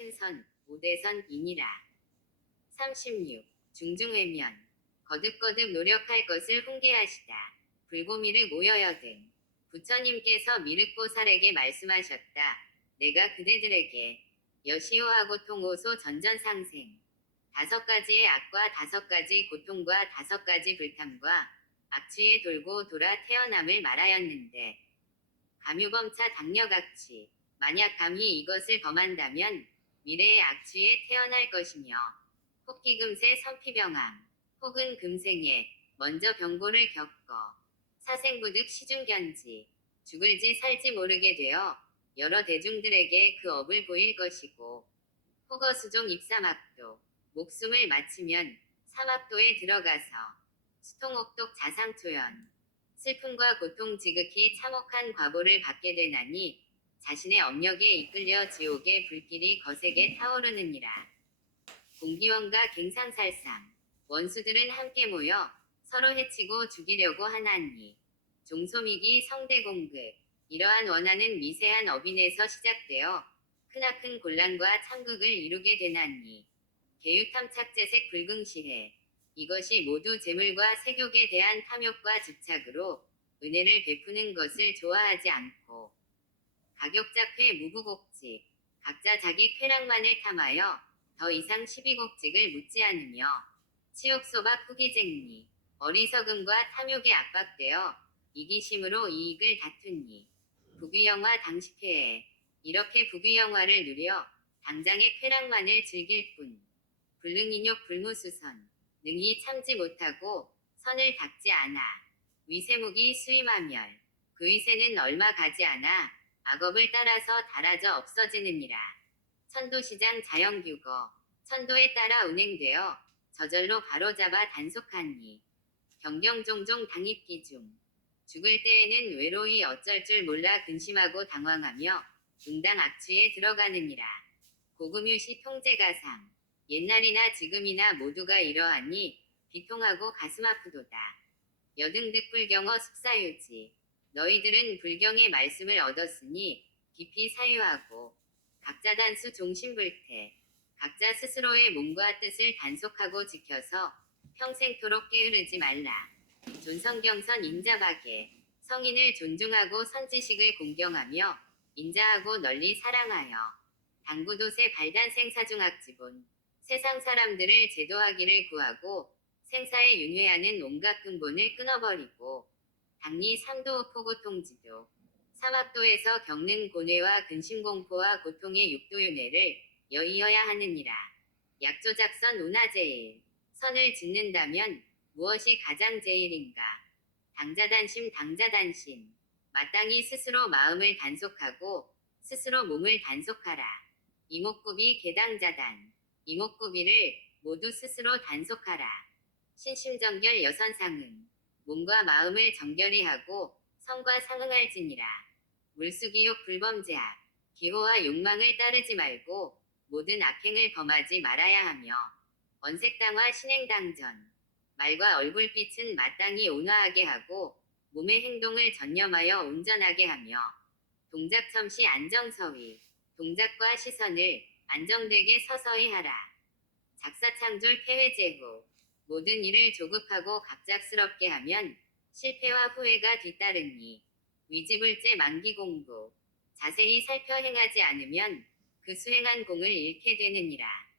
큰선, 오대선이니라. 36. 중중외면. 거듭거듭 노력할 것을 훈계하시다. 불고미를 모여여 등. 부처님께서 미륵보살에게 말씀하셨다. 내가 그대들에게 여시오하고 통호소 전전상생. 다섯 가지의 악과 다섯 가지 고통과 다섯 가지 불탐과 악취에 돌고 돌아 태어남을 말하였는데 감유범차 당력악취 만약 감히 이것을 범한다면 미래의 악취에 태어날 것이며 혹기 금세 선피병함 혹은 금생에 먼저 병고를 겪어 사생부득 시중견지 죽을지 살지 모르게 되어 여러 대중들에게 그 업을 보일 것이고 혹어수종 입사막도 목숨을 마치면 사막도에 들어가서 수통옥독 자상초연 슬픔과 고통 지극히 참혹한 과보를 받게 되나니 자신의 업력에 이끌려 지옥의 불길이 거세게 타오르느니라. 공기원과 갱상살상 원수들은 함께 모여 서로 해치고 죽이려고 하나니 종소미기 성대공극 이러한 원한은 미세한 업인에서 시작되어 크나큰 곤란과 참극을 이루게 되나니 계유탐착재색 불긍시해 이것이 모두 재물과 세욕에 대한 탐욕과 집착으로 은혜를 베푸는 것을 좋아하지 않고 가격작회 무부곡직 각자 자기 쾌락만을 탐하여 더 이상 시비곡직을 묻지 않으며 치욕소박 후기쟁리 어리석음과 탐욕에 압박되어 이기심으로 이익을 다투니 부귀영화 당식회에 이렇게 부귀영화를 누려 당장의 쾌락만을 즐길 뿐 불능인욕 불무수선 능히 참지 못하고 선을 닦지 않아 위세무기 수임하멸 그 위세는 얼마 가지 않아 악업을 따라서 달아져 없어지느니라 천도시장 자연규거 천도에 따라 운행되어 저절로 바로잡아 단속하니 경경종종 당입기 중 죽을 때에는 외로이 어쩔 줄 몰라 근심하고 당황하며 응당 악취에 들어가느니라 고금유시 통제가상 옛날이나 지금이나 모두가 이러하니 비통하고 가슴 아프도다. 여등득 불경어 숙사유지. 너희들은 불경의 말씀을 얻었으니 깊이 사유하고 각자 단수 종신불태. 각자 스스로의 몸과 뜻을 단속하고 지켜서 평생토록 게으르지 말라. 존성경선 인자박에 성인을 존중하고 선지식을 공경하며 인자하고 널리 사랑하여 당구도세 발단 생 사중학지본 세상 사람들을 제도하기를 구하고 생사에 윤회하는 온갖 근본을 끊어버리고 당리 삼도 포고통지도 사막도에서 겪는 고뇌와 근심공포와 고통의 육도윤회를 여의어야 하느니라. 약조작선 운하제일 선을 짓는다면 무엇이 가장 제일인가? 당자단심 당자단신 마땅히 스스로 마음을 단속하고 스스로 몸을 단속하라. 이목구비 개당자단 이목구비를 모두 스스로 단속하라. 신심정결 여선상은 몸과 마음을 정결히 하고 성과 상응할지니라. 물수기욕 불범죄악 기호와 욕망을 따르지 말고 모든 악행을 범하지 말아야 하며 언색당화 신행당전 말과 얼굴빛은 마땅히 온화하게 하고 몸의 행동을 전념하여 온전하게 하며 동작 첨시 안정서위 동작과 시선을 안정되게 서서히 하라. 작사창졸 폐회제후 모든 일을 조급하고 갑작스럽게 하면 실패와 후회가 뒤따르니 위지불제 만기 공부 자세히 살펴 행하지 않으면 그 수행한 공을 잃게 되느니라.